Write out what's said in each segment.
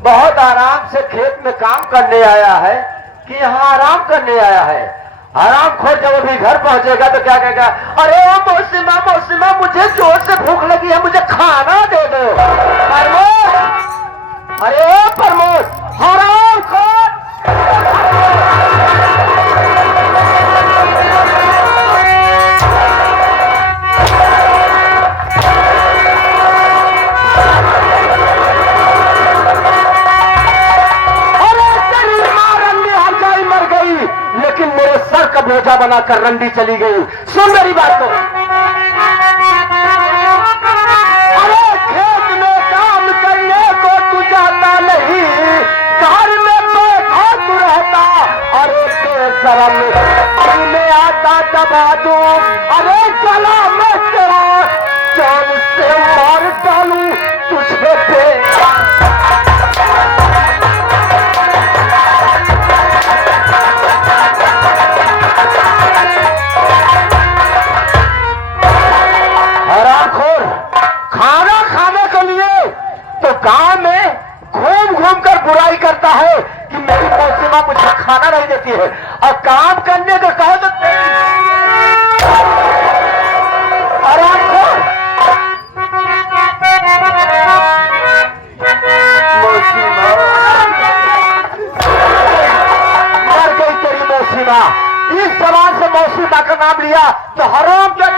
बहुत आराम से खेत में काम करने आया है कि यहाँ आराम करने आया है। आराम खोर जब अभी घर पहुंचेगा तो क्या कहेगा, अरे ओ मौसिमा मौसिमा मुझे जोर से भूख लगी है, मुझे खाना दे दो। प्रमोद, अरे ओ प्रमोद, आराम खोर। लेकिन मेरे सर का बोझा बनाकर रंडी चली गई। सुन मेरी बात को। अरे खेत में काम करने को तू जाता नहीं, घर में बैठा तू रहता। अरे बेशरम में आता दबा दूं, अरे गला में तेरा जान से मार डालूं तुझे पे। खाना खाने के लिए तो गांव में घूम घूम कर बुराई करता है कि मेरी मौसिमा मुझे खाना नहीं देती है, और काम करने को कहो तो मौसिमा मर गई तेरी मौसिमा। इस जबान से मौसिमा का नाम लिया तो हराम क्या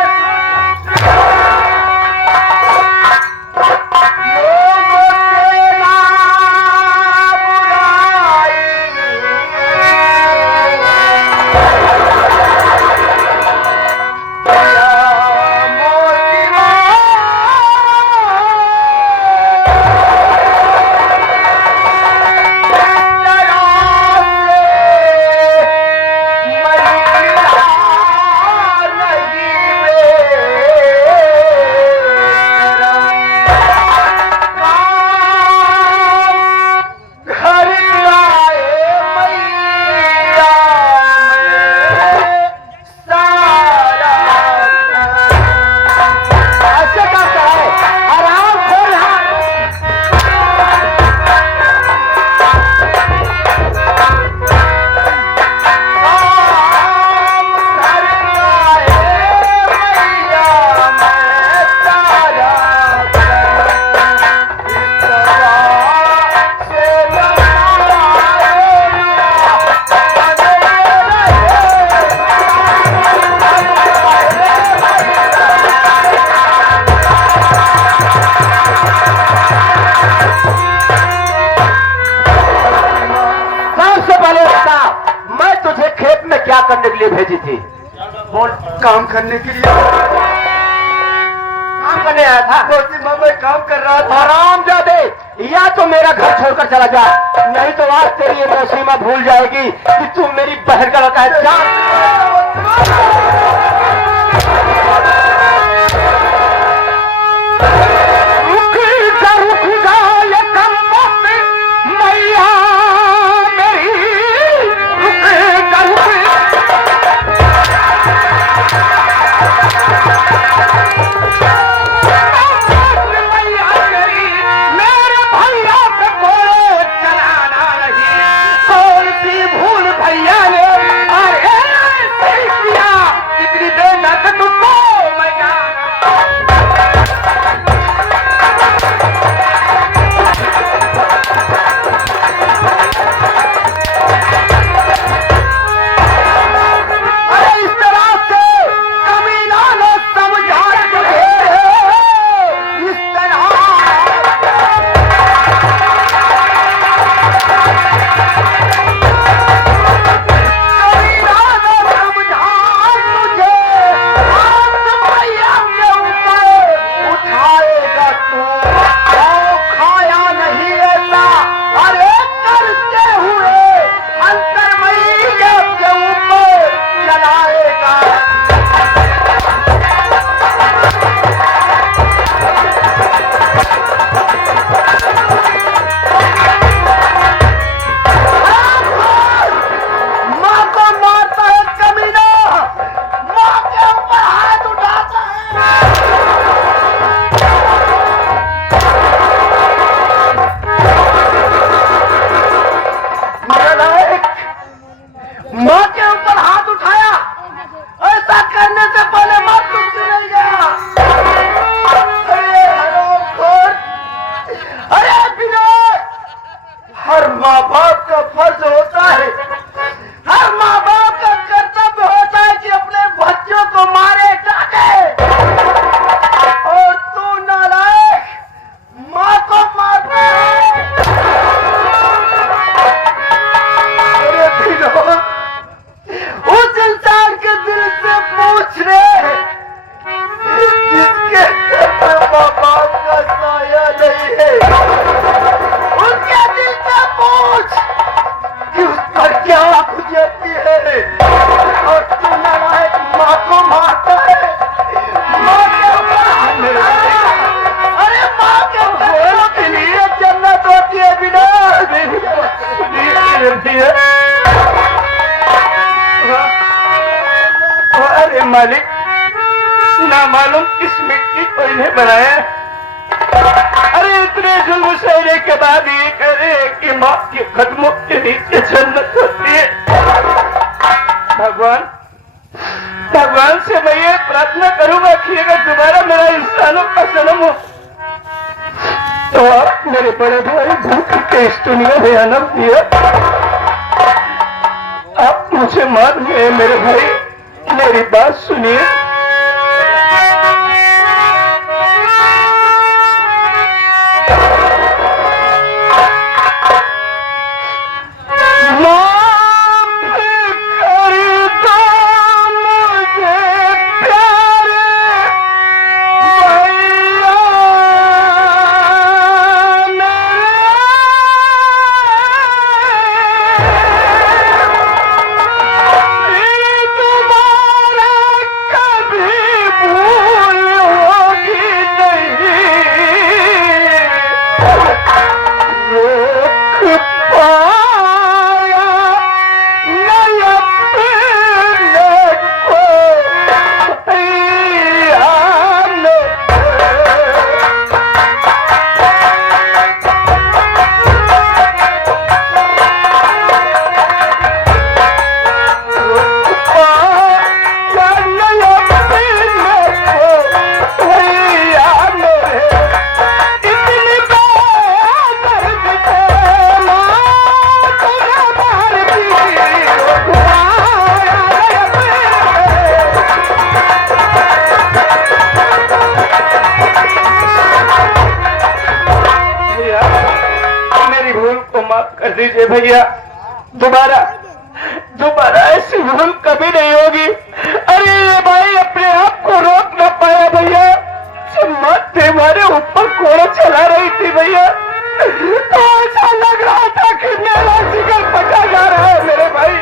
क्या करने के लिए भेजी थी? बोल। काम करने के लिए। काम करने आया था? मौसिमा मैं काम कर रहा था। हरामजादे, या तो मेरा घर छोड़कर चला जा, नहीं तो आज तेरी ये मौसिमा भूल जाएगी कि तू मेरी बहन का लड़का है। माँ बाप का फर्ज होता है, हर माँ बाप का कर्तव्य होता है कि अपने बच्चों को मारे डांटे, और तू नालायक माँ को मारता है। अरे विनोद, उस इंसान के दिल से पूछ रहे जिसके सर पे माँ बाप का साया नहीं है, उसके दिल से पूछ कि उस पर क्या गुजरती है, और तू नालायक माँ को मारता है, माँ के ऊपर हाथ है। अरे माँ के बच्चों के लिए जन्नत होती है विनोद। अरे मालिक, ना मालूम किस मिट्टी को इन्हें बनाया। अरे इतने जुल्म सहने के बाद ये करे कि माँ के कदमों के नीचे जन्नत होती है। भगवान, भगवान से मैं ये प्रार्थना करूंगा कि अगर दोबारा मेरा इंसानों का जन्म हो तो आप मेरे बड़े भाई भूख के इस दुनिया में जन्म दिया, आप मुझे मार गए मेरे भाई। मेरी बात सुनिए। कर दीजिए भैया, दोबारा दोबारा ऐसी भूल कभी नहीं होगी। अरे ये भाई अपने आप को रोक न पाया भैया, जब माथे हमारे ऊपर कोड़ा चला रही थी भैया, तो ऐसा लग रहा था कि मेरा जिगर फटा जा रहा है मेरे भाई।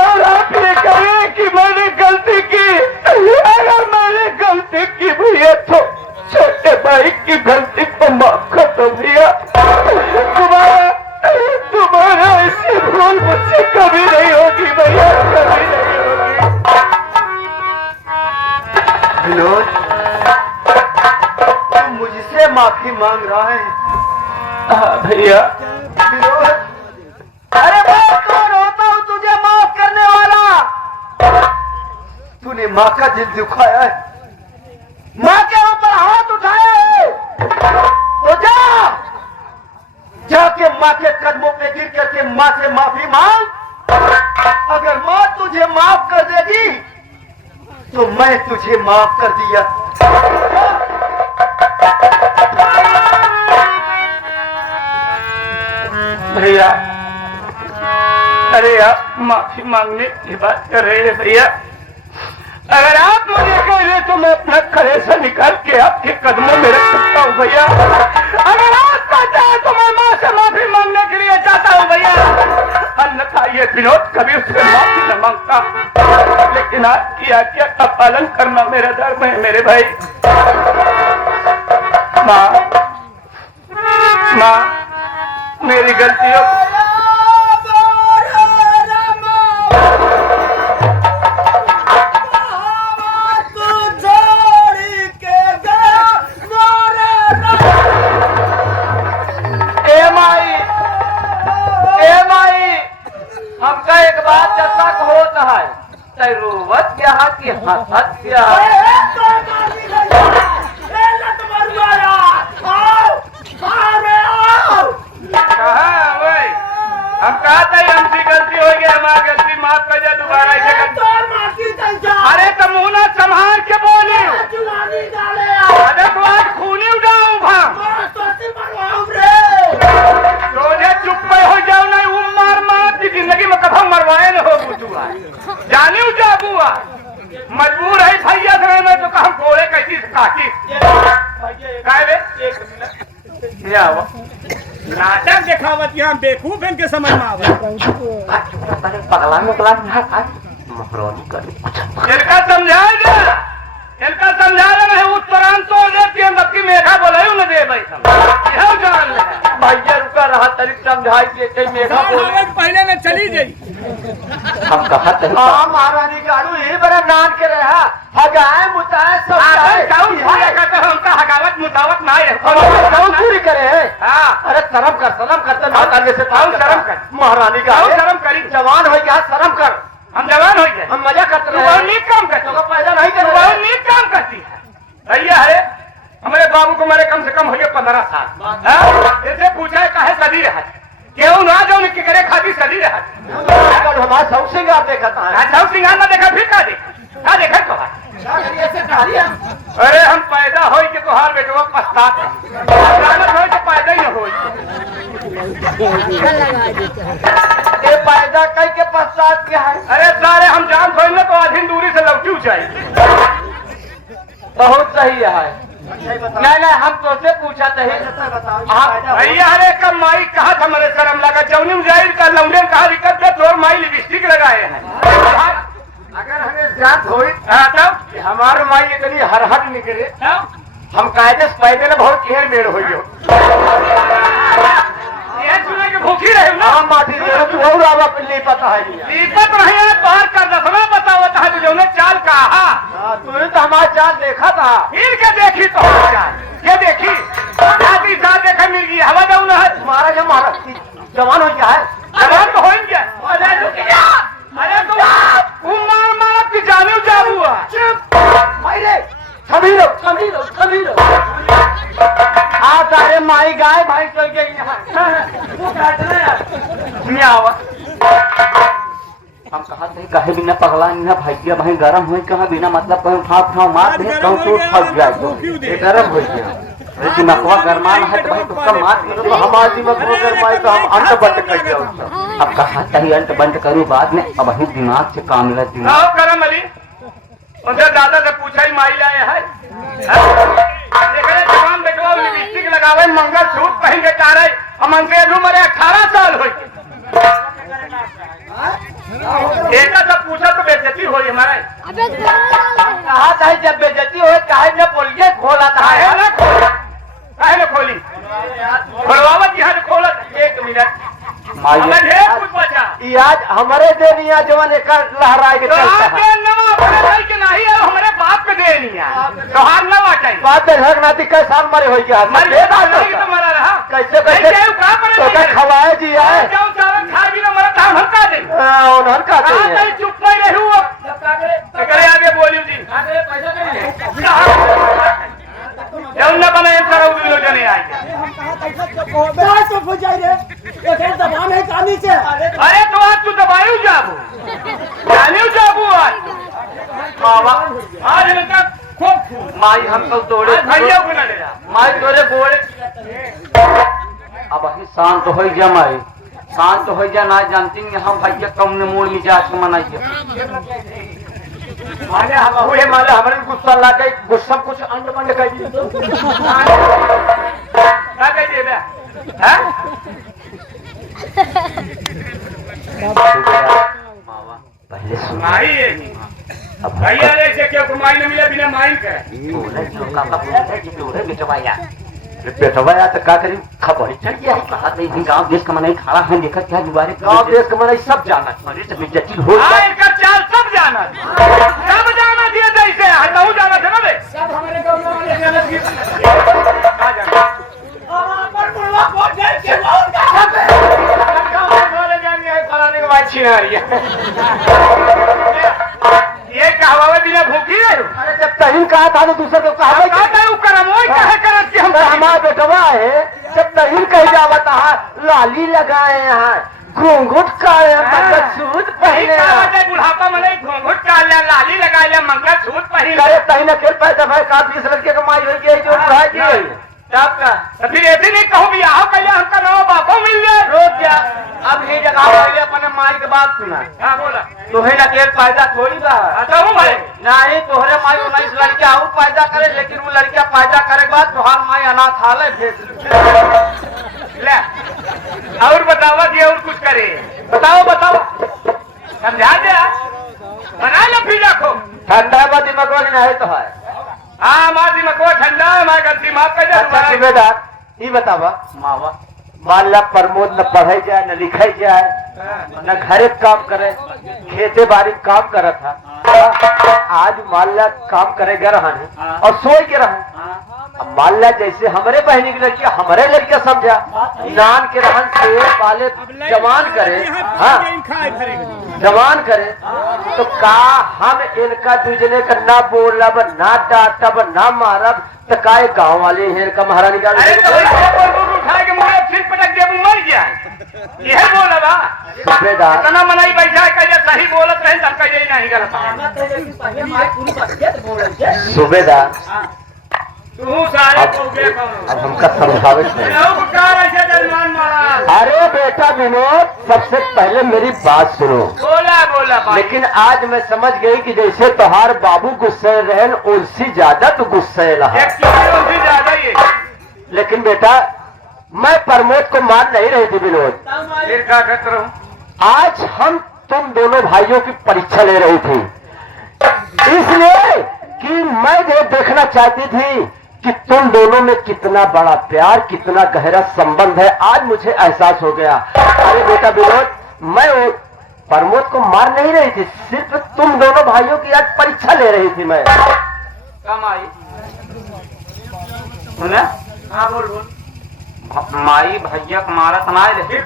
और आप ये कहिए कि मैंने गलती की, अगर मैंने गलती की भैया तो छोटे भाई की गलती को माफ कर दो भैया। तुम्हारा ऐसी भूल मुझसे कभी नहीं होगी भैया, कभी नहीं होगी। विनोद, तुम मुझसे माफी मांग रहा है? हाँ भैया। विनोद, अरे मैं कौन होता हूँ तुझे माफ करने वाला? तूने माँ का दिल दुखाया है, माँ के ऊपर हाथ उठाया है, तो जाके माँ के कदमों पे गिर करके माँ से माफी मांग। अगर माँ तुझे माफ कर देगी तो मैं तुझे माफ कर दिया। भैया, अरे आप माफी मांगने की बात कर रहे हैं भैया, अगर आप मुझे कह रहे तो मैं अपना कलेजा निकाल के आपके कदमों में रख सकता हूँ भैया। अगर आप कहते हैं तो मैं माँ से माफी मांगने के लिए चाहता हूँ भैया, अन्यथा ये विनोद कभी उससे माफी न मांगता। लेकिन आपकी आज्ञा का पालन करना मेरा धर्म है मेरे भाई। माँ, मेरी गलतियों हमका एक बात जैसा होता है, तैरूवत क्या कि हंसत क्या। जानी क्या बुआ मजबूर है भैया से मैं तो कहा घोड़े कैसी काटी काय बे क्या हुआ नाटक दिखावत यहाँ बेवकूफ इनके समझ में आवे पगला में महरोनी कर इनका समझाया नहीं उत्तरांत तो देती है नक्की मेघा बोले न दे भाई यह जान ले भैया रुका रहा तरीक समझाई के मेघा बोले पहले न चली गई हम कहा महारानी गाड़ू यही बड़ा नान के रहा हगाए मुताए सब हमका हगावत मुतावत ना है पूरी करे हाँ अरे शर्म करते ना करने से शर्म कर महारानी का शर्म करी जवान हो गया शर्म कर हम जवान हो गए हम मजा करते तू बहुत नीक काम करती तो पैदा नहीं कर बहुत नीक काम करती है भैया है हमारे बाबू को मेरे कम से कम हो गए 15 साल ऐसे पूछा है काहे सदी रहा क्यों ना जाओ निकी करे खाती सदी रहा हमारा सब सिंगार देखा था सब सिंगार ना देखा फिर का देखा तो अरे हम पैदा हो के तोहार बेटवा पछतात हो तो पैदा ही न हो ये पैदा कई के पश्चात क्या है अरे सारे हम जान थोड़ी ना तो आधी दूरी से लौटी चाहिए बहुत सही है नहीं हम तो से पूछा थे भैया अरे कब माई कहा था मेरे शर्म लगा चौनी मुजाहिर का लौंडे कहा दिक्कत है तो माई लिपस्टिक लगाए हैं अगर हमें जात हो तब हमारे माई इतनी हरहट निकले हम कायदे से पैदल बहुत घेर मेड़ हो सुने के भूखी रहे ना हम माटी नहीं पता है दीपक नहीं है बाहर कर दसवा बताओ था तुझे उन्हें चाल कहा तूने तो हमारा चाल देखा था फिर क्या देखी तो चाल ये देखी शादी साथ देखा मिल गई हवा जाऊ ना है तुम्हारा जब जवान हो गया है जवान तो होंगे अरे तो मारा कि जाने जा हुआ सभी लोग आ सारे माई गाय भाई चल के हम कहा थे कहे बिना पगला ना भैया भाई गरम हुए कहा बिना मतलब कहीं उठा मार दे कहूँ तो फंस जाए गरम हो गया दिमागवा गरमान है तो भाई तुमका मार तो हमारे दिमाग में गरमाए तो हम अंत बंद कर दिया अब कहा था अंत बंद करूँ बाद में अब वही दिमाग से काम ले दिमाग करम अली उनसे दादा से पूछा ही माई लाए है जवान देखो लिपस्टिक लगावे मंगल सूट पहन के जा रहे हम उनके उम्र 18 साल हो एक सब पूछा तो बेइज्जती हो हमारे कहा था जब बेइज्जती हो काहे न बोलिए खोला था काहे न खोली खोलवावत यहाँ से खोलत 1 मिनट कुछ बचा आज हमारे देनिया जवान एक लहराए के नहीं है हमारे बाप के देनिया तोहार नवा चाहिए बात देखक नाती कई साल मरे हो गया मरा रहा कैसे कैसे खवाए जी आए खा भी ना मरा था हल्का दे उन्हर का चुप नहीं रहू करे आगे बोलियो जी जब न बने जने आए अरे तो आज तू दबायू जाबू आज इनका खूब माई हम तो तोड़े भैया को न ले जा माई तोड़े बोले अब अभी शांत हो जा माई शांत हो जा ना जानती हम भैया कम ने मूड मिजाज मनाइए माने हम हुए माले हमारे गुस्सा ला के गुस्सा कुछ अंड मंड कर दिए क्या कहिए बे हैं पहले सुनाई है भैया ऐसे क्यों कुमाई न मिले बिना माइन करे तोरे बेटवाया तो का करी खबर चल गया है कहा नहीं गांव देश का मनाई खड़ा है देखा क्या दुबारे गांव देश का मनाई सब जाना अरे तो बेइज्जती हो का चाल सब जाना दिया जैसे हटाऊ जाना था ना बे सब हमारे गांव वाले ये कहवा बिना भूखी है अरे जब तहिन कहा था तो दूसरे को कहा करत कि हम हमारा बेटवा है जब तहिन कह जावत लाली लगाए यहाँ घूंघट काले मंगलसूत्र पहने बुढ़ापा मने घूंघट काले लाली लगा लिया मंगलसूत्र पहने अरे तहिन अकेले पैसा भाई का 20 लड़के कमाई हो गई जो बुढ़ा जी तब का फिर ऐसे नहीं कहूँ भी आओ कहिए हमका नवा बापो मिल जाए रोज क्या अब ये जगह अपने माई के बात सुना। हाँ बोला। तुम्हें अकेले पैदा थोड़ी रहा। आता हूँ भाई। नहीं तोहरे माई 19 लड़कियां और पैदा करे, लेकिन वो लड़कियां पैदा करे के बाद तुहार माई अनाथालय भेज ले और बतावा कि और कुछ करे। बताओ बताओ। समझा दे बना लो फिर रखो। ठंडा बा दिमाग में नहीं तो है। हाँ हमारा दिमाग ठंडा है, हमारा गलती माफ कर अच्छा सूबेदार ये बतावा मावा मान ला प्रमोद न पढ़ाई जाए न लिखाई जाए न घरे काम करे, खेते बाड़ी काम करे था। आज मान ला काम करेगा रहा और सोई के रहा। अब मान ला जैसे हमारे बहनी की लड़कियां हमारे लड़कियां समझा नान के रहन से पाले जवान करे। हाँ जवान करे तो का हम इनका दूजने का ना बोलब ना डांटब ना मारब तो काय गाँव वाले हेर का महारानी का उठा के मुझे फिर पटक दिया मर गया। यह बोला बा सूबेदार इतना मनाई बैठा है कहिए सही बोलत रहे तब कहिए नहीं गलत। सूबेदार तू सारे अब हमका समझावे मारा। अरे बेटा विनोद सबसे पहले मेरी बात सुनो। बोला बोला लेकिन आज मैं समझ गई कि जैसे तोहार बाबू गुस्से रहन उनसे ज्यादा तो गुस्से रहा। ज्यादा ये लेकिन बेटा मैं प्रमोद को मार नहीं रही थी विनोद। फिर क्या करता रहूं। आज हम तुम दोनों भाइयों की परीक्षा ले रही थी, इसलिए कि मैं ये देखना चाहती थी कि तुम दोनों में कितना बड़ा प्यार कितना गहरा संबंध है। आज मुझे एहसास हो गया। अरे बेटा विनोद मैं वो प्रमोद को मार नहीं रही थी, सिर्फ तुम दोनों भाइयों की आज परीक्षा ले रही थी मैं। कम आई सुना। हाँ बोल बोल। माई भैया का मारत ना रहे,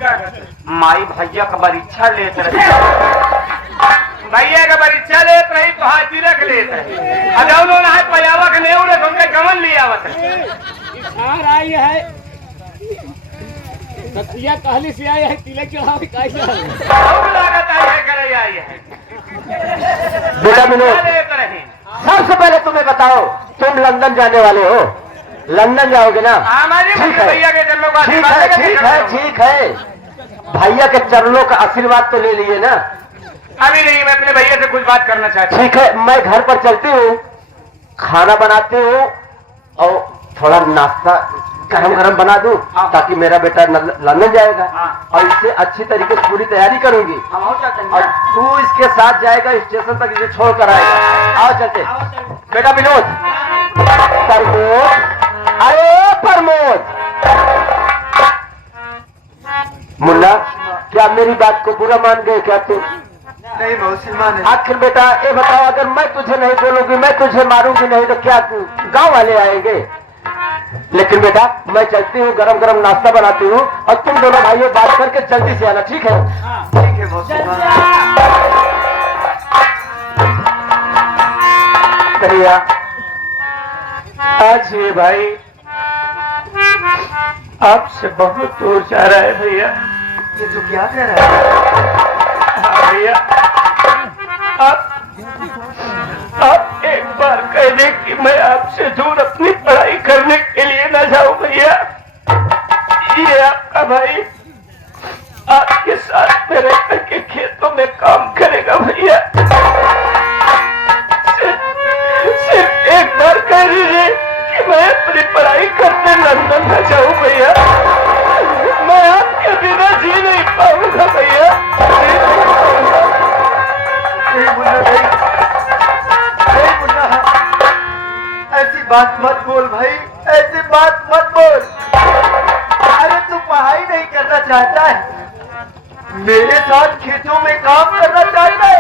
माई भैया का परीक्षा लेते रहे। भैया का परीक्षा लेत रही तो हाथी रख लेत रही। अजाऊ ना है पयावा के नहीं उड़े उनके कमल लिया आवत इशार आई है सतिया कहली से आई है तिलक चढ़ावे कैसे और लागत आई है करे आई है। बेटा विनोद लेत रही। सबसे पहले तुम्हें बताओ तुम लंदन जाने वाले हो, लंदन जाओगे ना? हमारी भैया के चरणों का ठीक है ठीक है ठीक है। भैया के चरणों का आशीर्वाद तो ले लिए ना? अभी नहीं, मैं अपने भैया से कुछ बात करना चाहती हूँ। ठीक है मैं घर पर चलती हूँ, खाना बनाती हूँ और थोड़ा नाश्ता गरम गरम बना दूँ ताकि मेरा बेटा लंदन जाएगा और इससे अच्छी तरीके से पूरी तैयारी करूंगी और तू इसके साथ जाएगा स्टेशन तक, इसे छोड़ कर आएगा। आओ चलते बेटा विनोद। प्रमोद अरे प्रमोद मुन्ना क्या मेरी बात को बुरा मान गए क्या तुम? नहीं मौसीमान है। आखिर बेटा ये बताओ अगर मैं तुझे नहीं बोलूंगी मैं तुझे मारूंगी नहीं तो क्या गांव वाले आएंगे? लेकिन बेटा मैं चलती हूँ, गरम गरम नाश्ता बनाती हूँ और तुम दोनों भाइयों बात करके जल्दी से आना, ठीक है? ठीक है मौसीमान। कहिया आज ये भाई आपसे बहुत दूर जा रहा है भैया। ये तो क्या कह रहा है? हाँ भैया आप एक बार कह दे कि मैं आपसे दूर अपनी पढ़ाई करने के लिए न जाऊं भैया। ये आपका भाई आपके साथ में रह करके खेतों में काम करेगा भैया। सिर्फ एक बार कह दीजिए कि मैं अपनी पढ़ाई करने लंदन न जाऊं भैया। मैं आपके बिना जी नहीं पाऊंगा भैया। ऐसी बात मत बोल भाई, ऐसी बात मत बोल। अरे तू पढ़ाई नहीं करना चाहता है, मेरे साथ खेतों में काम करना चाहता है।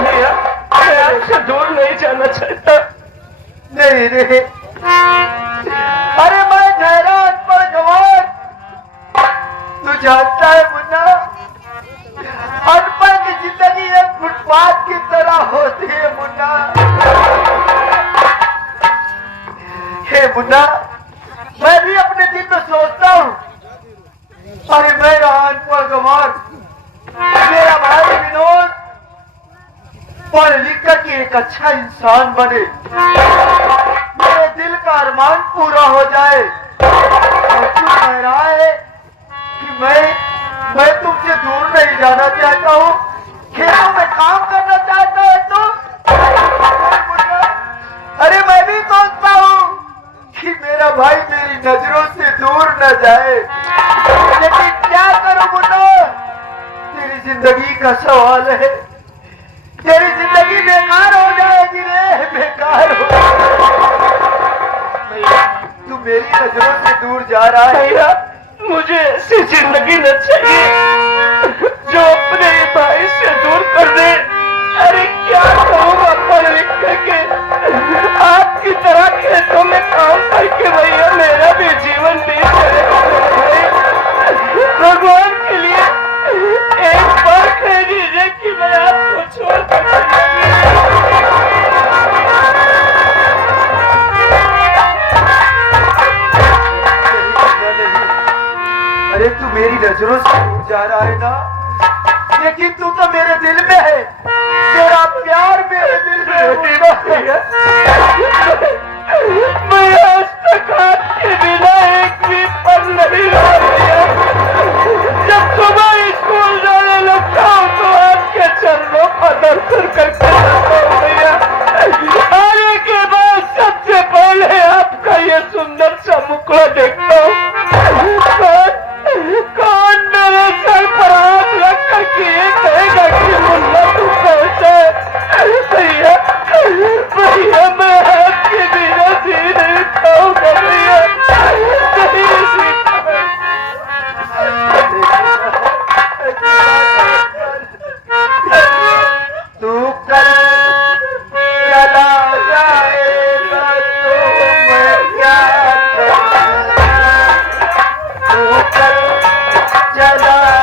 भैया मैं आपसे दूर नहीं जाना चाहता। नहीं रे, अरे मैं हैरान पर गवार। तू जानता है मुन्ना, अनपढ़ की जिंदगी एक फुटपाथ की तरह होती है मुन्ना। हे मुन्ना, मैं भी अपने दिल में सोचता हूँ, अरे मैं रहा अनपढ़ गवार, मेरा भाई विनोद पढ़ लिख कर एक अच्छा इंसान बने, मेरे दिल का अरमान पूरा हो जाए। और तू कह रहा है कि मैं मैं तुमसे दूर नहीं जाना चाहता हूँ, खेतों में काम करना चाहता है तुम। अरे मैं भी सोचता हूँ कि मेरा भाई मेरी नजरों से दूर न जाए, लेकिन क्या करूं मुन्ना, तेरी जिंदगी का सवाल है, तेरी जिंदगी बेकार हो जाएगी रे, बेकार हो। तू मेरी नजरों से दूर जा रहा है। भैया मुझे ऐसी जिंदगी न चाहिए जो अपने भाई से दूर कर दे। अरे क्या कहूँगा पढ़ लिख करके, आपकी तरह खेतों में काम करके भैया मेरा भी जीवन बीत जाएगा। भगवान के लिए एक बार कह दीजिए कि मैं आपको छोड़ कर अरे तू मेरी नजरों से दूर जा रहा है ना, लेकिन तू तो मेरे दिल में है, तेरा प्यार मेरे दिल में है। मैं आज तक आपके बिना एक भी पल नहीं रहा। जब सुबह स्कूल जाने लगता हूँ तो आपके चरणों पर दर्शन करके जाता हूँ भैया। आने के बाद सबसे पहले आपका ये सुंदर सा मुखड़ा देखता हूँ। कौन मेरे सर पर हाथ रख करके ये कहेगा कि मुन्ना तू कैसा है? भैया भैया मैं आपके बिना जी नहीं पाऊंगा भैया, नहीं जी तू कल चला जाएगा तो मैं क्या करूं? तू कल चला